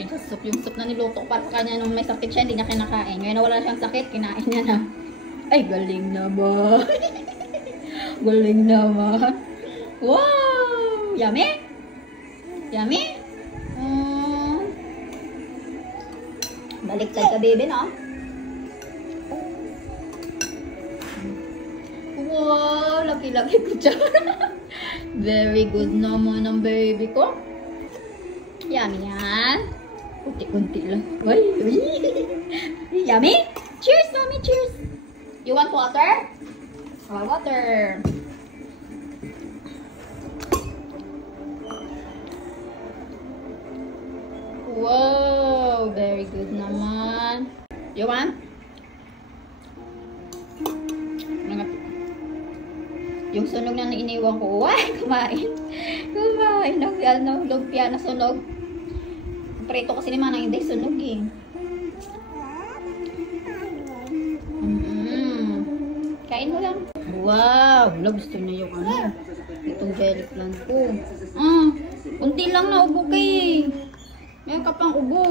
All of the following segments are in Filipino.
kinain sa soup. Yung soup na niluto ko para sa kanya nung may sakit siya, hindi niya kinakain. Ngayon na wala na siyang sakit, kinain niya na. Ay, galing naman. Galing naman. Wow! Yummy? Yummy? Baliktad ka, baby, no? Wow! Laki-laki ko dyan. Very good naman ang baby ko. Yummy yan. Kunti-kunti lang. Uy! Yummy? Cheers, mommy! Cheers! You want water? Water. Wow! Very good naman. You want? Yung sunog na iniwan ko. Uy! Kumain. Kumain ng lumpia na sunog. Preto kasi ni Manang hindi sunog eh. Kain mo lang. Wow! Wala, gusto niya yung ano. Itong jelly plant ko. Unti lang na ubo kay. Meron ka pang ubo.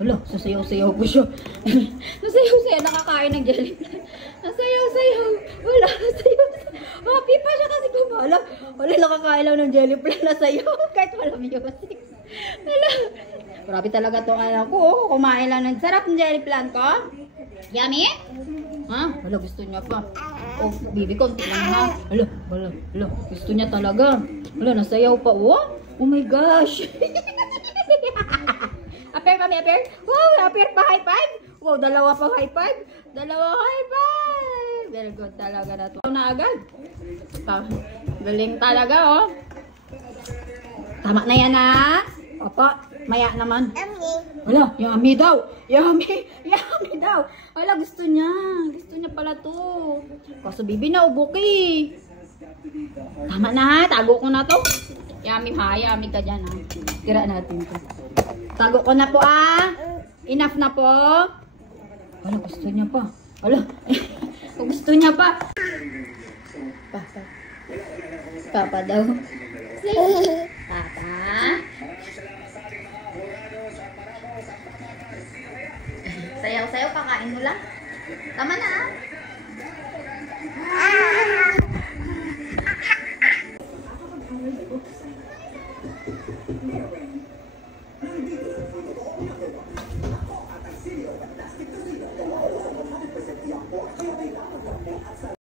Wala, sasayaw-sayaw ko siya. Nasayaw-sayaw. Nakakain ng jelly plant. Nasayaw-sayaw. Wala, nasayaw-sayaw. Happy pa siya kasi kumala. Wala, nakakain lang ng jelly plant. Nasayaw. Kahit wala music. Wala. Grabe talaga itong anak ko. Kumain lang ng sarap ng jelly plant ko. Yummy? Ha? Wala, gusto niya pa. Oh, baby, konti lang ha. Wala. Gusto niya talaga. Wala, nasayaw pa. Oh my gosh. Appear, mami, appear. Wow, appear pa, high five. Wow, dalawa pa high five. Dalawa high five. Very good talaga na to. Na agad. Galing talaga, oh. Tama na yan, ha? Opo, maya naman. Wala, yummy daw. Yummy daw. Wala, gusto niya. Gusto niya pala to. Kaso bibi na, ubuki. Tama na ha, tago ko na to. Yummy ha, yummy ka dyan ha. Tira natin to. Tago ko na po Enough na po. Wala, gusto niya pa. Wala, gusto niya pa. Papa daw. Papa. Sayaw-sayaw, kakain mo lang. Tama na